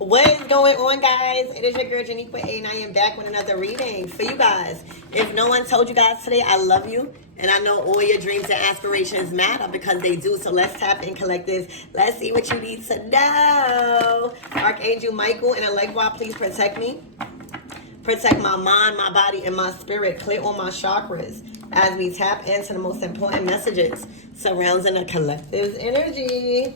What is going on, guys? It is your girl Janiqua A, and I am back with another reading for you guys. If no one told you guys today, I love you, and I know all your dreams and aspirations matter because they do. So let's tap in, collectors. Let's see what you need to know. Archangel Michael and a light wire, please protect me. Protect my mind, my body, and my spirit. Clear all my chakras as we tap into the most important messages surrounding the collective's energy.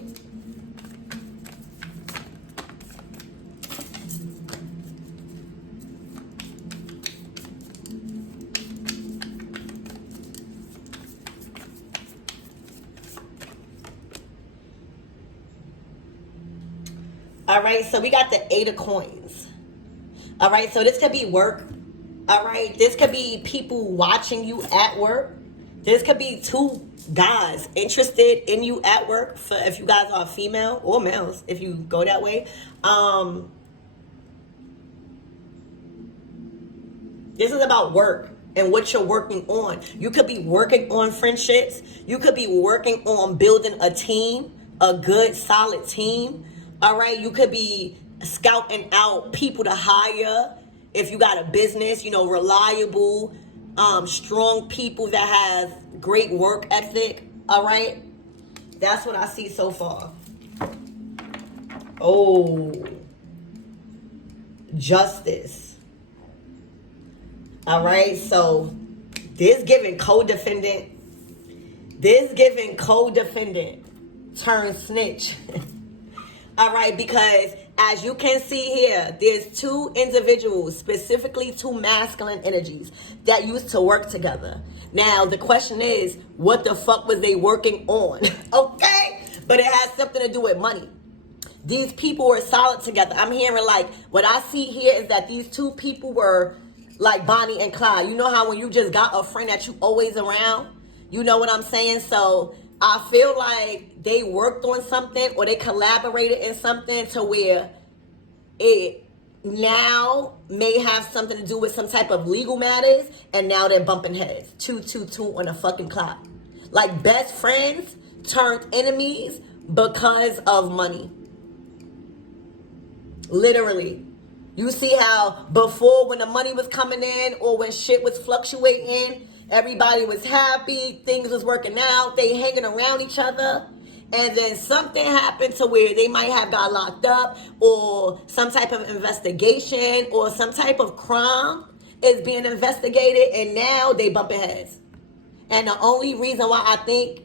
All right, so we got the 8 of coins. All right, so this could be work. All right, this could be people watching you at work. This could be two guys interested in you at work, for if you guys are female or males, if you go that way. This is about work and what you're working on. You could be working on friendships. You could be working on building a team, a good, solid team. All right, you could be scouting out people to hire if you got a business, reliable, strong people that have great work ethic. All right, that's what I see so far. Oh, justice. All right, so this giving co-defendant. This giving co-defendant turn snitch. All right, because as you can see here, there's two individuals, specifically two masculine energies that used to work together. Now, the question is, what the fuck was they working on? Okay? But it has something to do with money. These people were solid together. I'm hearing what I see here is that these two people were like Bonnie and Clyde. You know how when you just got a friend that you always around? You know what I'm saying? So I feel like they worked on something or they collaborated in something to where it now may have something to do with some type of legal matters, and now they're bumping heads. 222 on a fucking clock. Like best friends turned enemies because of money. Literally. You see how before when the money was coming in or when shit was fluctuating, everybody was happy, things was working out, they hanging around each other, and then something happened to where they might have got locked up, or some type of investigation or some type of crime is being investigated, and now they bumping heads. And the only reason why I think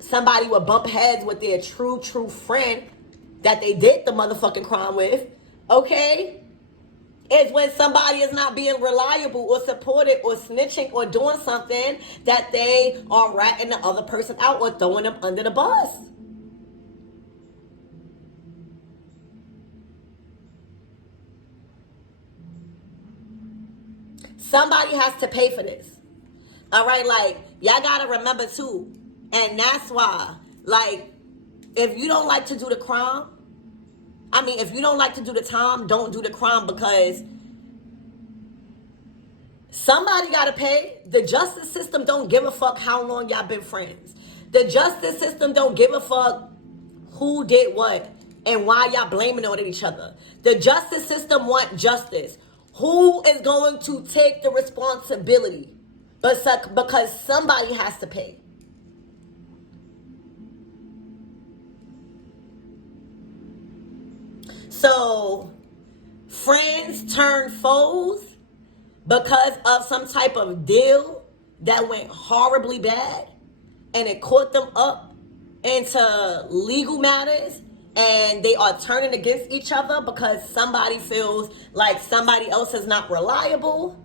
somebody would bump heads with their true friend that they did the motherfucking crime with, okay, is when somebody is not being reliable or supported or snitching or doing something that they are ratting the other person out or throwing them under the bus. Somebody has to pay for this. All right, y'all gotta remember too, and that's why, if you don't like to do the crime, if you don't like to do the time, don't do the crime, because somebody got to pay. The justice system don't give a fuck how long y'all been friends. The justice system don't give a fuck who did what and why y'all blaming on each other. The justice system want justice. Who is going to take the responsibility? Because somebody has to pay. So, friends turn foes because of some type of deal that went horribly bad, and it caught them up into legal matters, and they are turning against each other because somebody feels like somebody else is not reliable,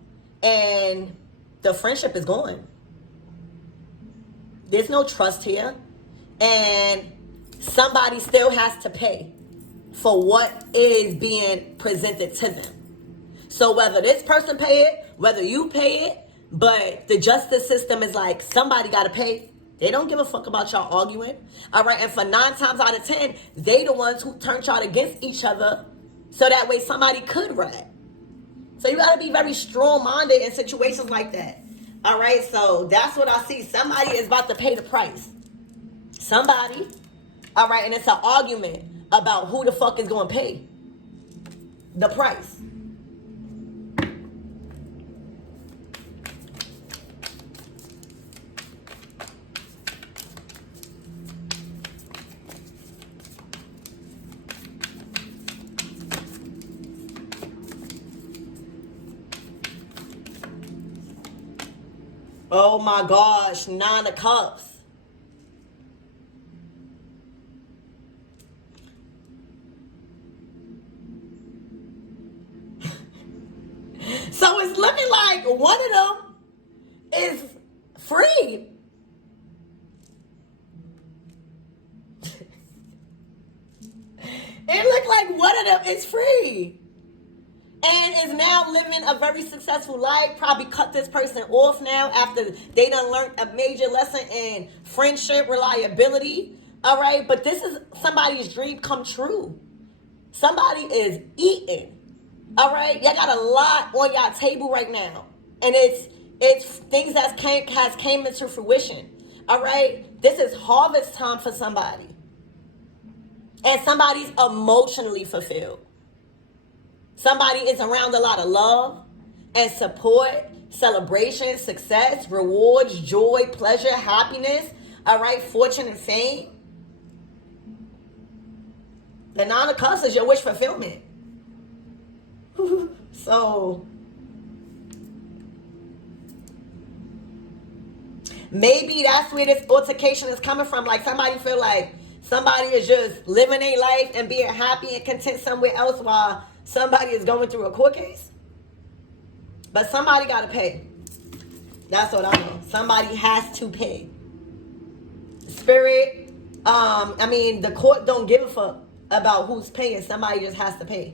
and the friendship is gone. There's no trust here, and somebody still has to pay for what is being presented to them. So whether this person pay it, whether you pay it, but the justice system is like, somebody got to pay. They don't give a fuck about y'all arguing. All right, and for 9 times out of 10, they the ones who turned y'all against each other, so that way somebody could rat. So you got to be very strong-minded in situations like that. All right, so that's what I see. Somebody is about to pay the price. Somebody. All right, and it's an argument about who the fuck is going to pay. the price. Oh my gosh, 9 of Cups. So it's looking like one of them is free. It looked like one of them is free. And is now living a very successful life. Probably cut this person off now after they done learned a major lesson in friendship, reliability. All right, but this is somebody's dream come true. Somebody is eating. All right, y'all got a lot on y'all table right now, and it's things that has came into fruition. All right, this is harvest time for somebody, and somebody's emotionally fulfilled. Somebody is around a lot of love and support, celebration, success, rewards, joy, pleasure, happiness, all right, fortune and fame. The 9 of Cups is your wish fulfillment. So, maybe that's where this altercation is coming from. Like somebody feel like somebody is just living their life and being happy and content somewhere else while somebody is going through a court case. But somebody got to pay. That's what I know. Somebody has to pay. Spirit, the court don't give a fuck about who's paying. Somebody just has to pay.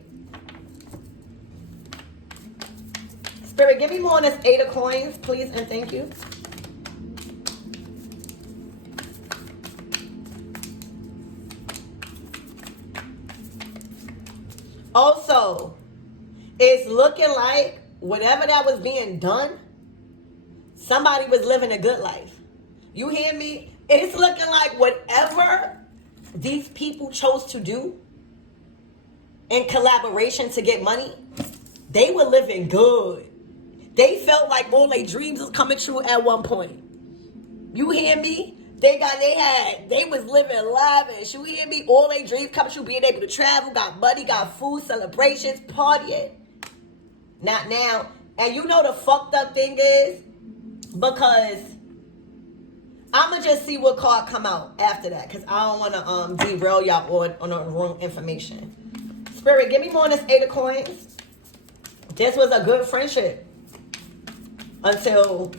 Spirit, give me more on this 8 of Coins, please, and thank you. Also, it's looking like whatever that was being done, somebody was living a good life. You hear me? It's looking like whatever these people chose to do in collaboration to get money, they were living good. They felt like all their dreams was coming true at one point. You hear me? They was living lavish. You hear me? All their dreams come true, being able to travel, got money, got food, celebrations, partying. Not now. And you know the fucked up thing is, because I'ma just see what card come out after that, because I don't want to derail y'all on the wrong information. Spirit, give me more on this 8 of Coins. This was a good friendship until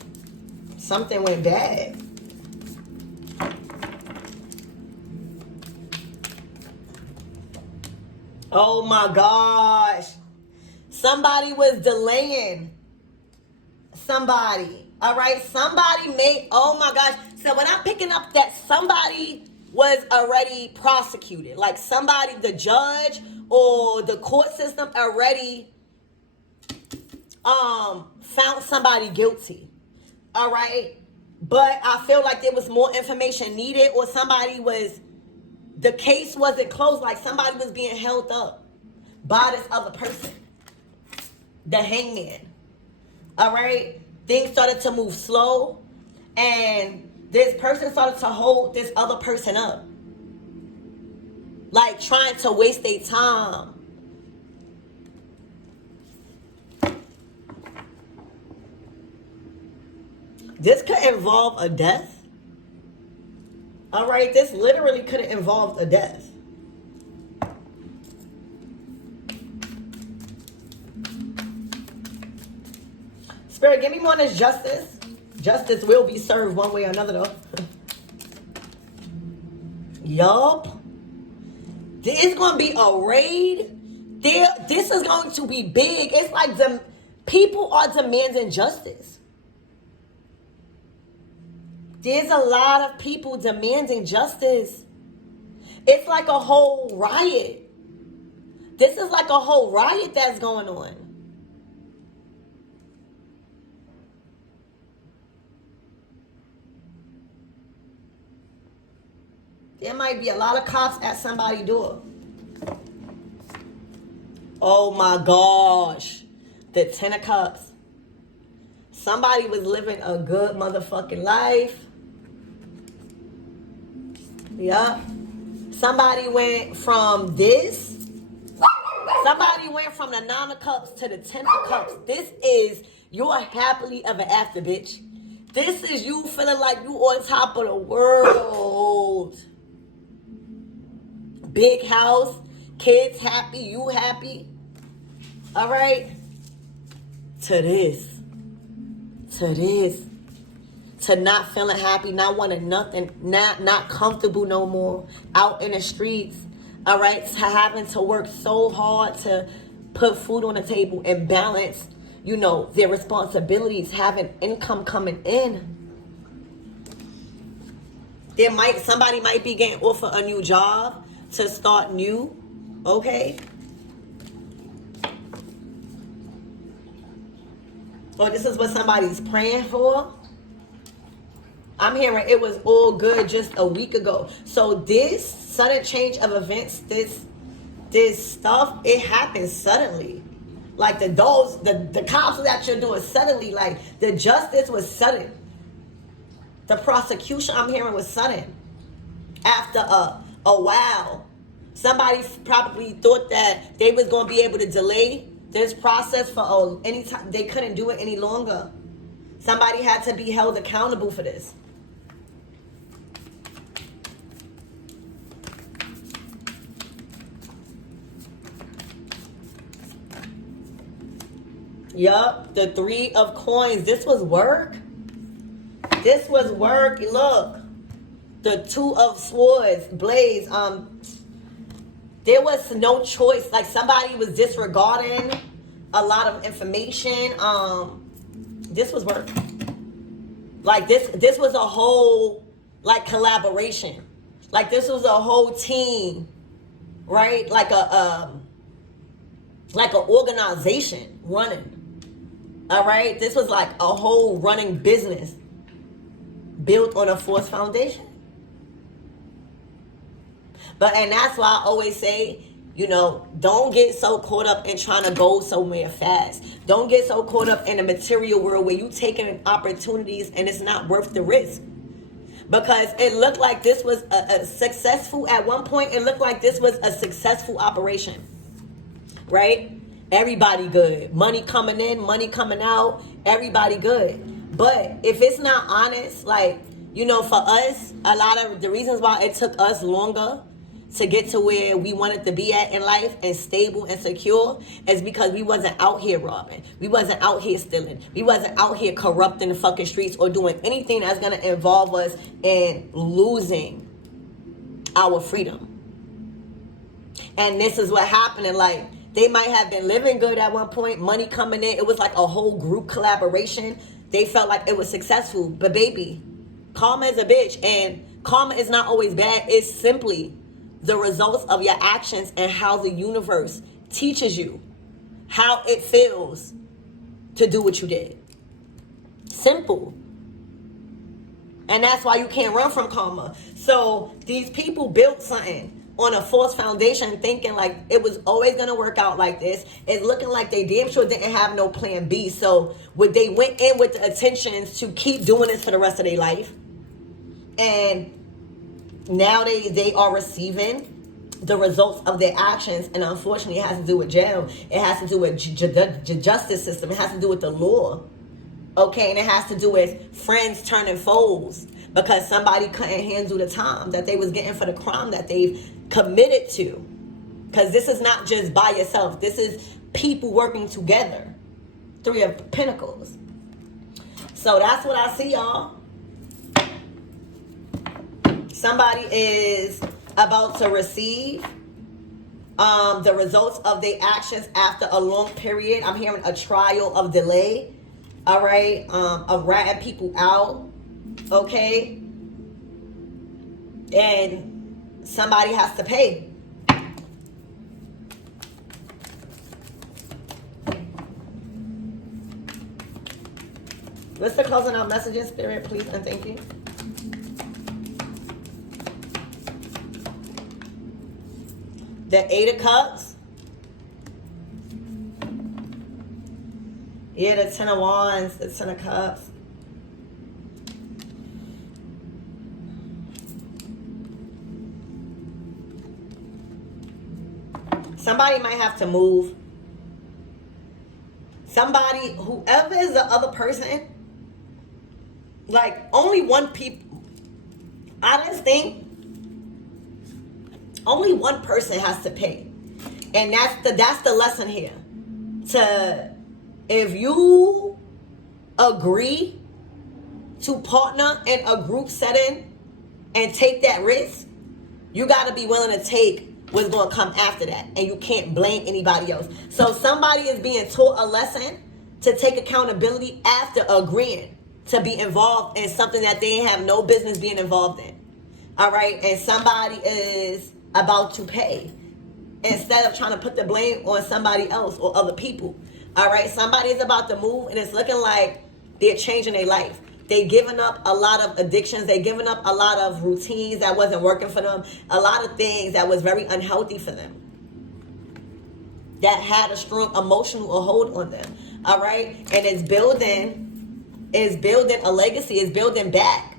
something went bad. Oh my gosh. Somebody was delaying somebody. All right. Somebody made, oh my gosh. So when I'm picking up that somebody was already prosecuted, like somebody, the judge or the court system already found somebody guilty. All right. But I feel like there was more information needed, or the case wasn't closed, like somebody was being held up by this other person. The hangman. All right? Things started to move slow, and this person started to hold this other person up. Like trying to waste their time. This could involve a death. All right, this literally could have involved a death. Spirit, give me more on this justice. Justice will be served one way or another, though. Yup. There's going to be a raid. This is going to be big. It's like the people are demanding justice. There's a lot of people demanding justice. It's like a whole riot. This is like a whole riot that's going on. There might be a lot of cops at somebody's door. Oh my gosh. The 10 of Cups. Somebody was living a good motherfucking life. Yup. Somebody went from this. Somebody went from the 9 of Cups to the 10 of Cups. This is your happily ever after, bitch. This is you feeling like you on top of the world. Big house, kids happy, you happy. All right? To this. To not feeling happy, not wanting nothing, not comfortable no more, out in the streets. All right? To having to work so hard to put food on the table and balance, you know, their responsibilities, having income coming in. Somebody might be getting offered a new job to start new, okay? Or this is what somebody's praying for. I'm hearing it was all good just a week ago. So this sudden change of events, this stuff, it happens suddenly. Like the cops was at your door suddenly. Like the justice was sudden. The prosecution I'm hearing was sudden. After a while, somebody probably thought that they was gonna be able to delay this process for any time. They couldn't do it any longer. Somebody had to be held accountable for this. Yup, the 3 of Coins. This was work. This was work. Look, the 2 of Swords, Blades. There was no choice. Like somebody was disregarding a lot of information. This was work. Like this was a whole like collaboration. Like this was a whole team, right? Like an organization running. All right, this was like a whole running business built on a forced foundation. And that's why I always say, you know, don't get so caught up in trying to go somewhere fast. Don't get so caught up in the material world where you taking opportunities and it's not worth the risk. Because it looked like this was a successful, at one point, it looked like this was a successful operation, right? Everybody good. Money coming in, money coming out, everybody good. But if it's not honest, like, you know, for us, a lot of the reasons why it took us longer to get to where we wanted to be at in life and stable and secure is because we wasn't out here robbing. We wasn't out here stealing. We wasn't out here corrupting the fucking streets or doing anything that's going to involve us in losing our freedom. And this is what happened. Like, they might have been living good at one point, money coming in. It was like a whole group collaboration. They felt like it was successful. But baby, karma is a bitch. And karma is not always bad. It's simply the results of your actions and how the universe teaches you how it feels to do what you did. Simple. And that's why you can't run from karma. So these people built something on a false foundation thinking like it was always going to work out like this. It's looking like they damn sure didn't have no plan B. So they went in with the intentions to keep doing this for the rest of their life. And now they are receiving the results of their actions. And unfortunately, it has to do with jail. It has to do with the justice system. It has to do with the law. Okay, and it has to do with friends turning foes because somebody couldn't handle the time that they was getting for the crime that they've committed to. Because this is not just by yourself. This is people working together. 3 of Pentacles. So that's what I see, y'all. Somebody is about to receive the results of their actions after a long period. I'm hearing a trial of delay. All right, of ratting people out, okay? And somebody has to pay. What's the closing out messages, Spirit, please, and thank you. The 8 of Cups. Yeah, the Ten of Wands, the Ten of Cups. Somebody might have to move. Somebody, whoever is the other person, like only one I just think only one person has to pay. And that's the lesson here. If you agree to partner in a group setting and take that risk, you got to be willing to take what's going to come after that. And you can't blame anybody else. So somebody is being taught a lesson to take accountability after agreeing to be involved in something that they have no business being involved in. All right? And somebody is about to pay instead of trying to put the blame on somebody else or other people. All right? Somebody is about to move and it's looking like they're changing their life. They giving up a lot of addictions. They giving up a lot of routines that wasn't working for them. A lot of things that was very unhealthy for them. That had a strong emotional hold on them. All right? And it's building a legacy. It's building back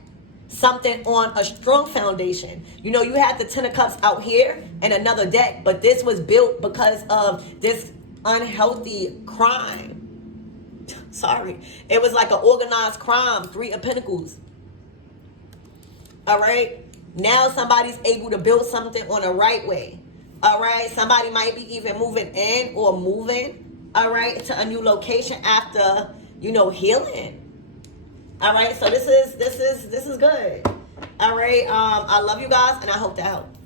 something on a strong foundation. You know, you had the Ten of Cups out here and another deck, but this was built because of this unhealthy crime. Sorry. It was like an organized crime. Three of Pentacles. All right? Now somebody's able to build something on the right way. All right? Somebody might be even moving in or moving, all right, to a new location after, you know, healing. All right? So this is good. All right? I love you guys and I hope that helped.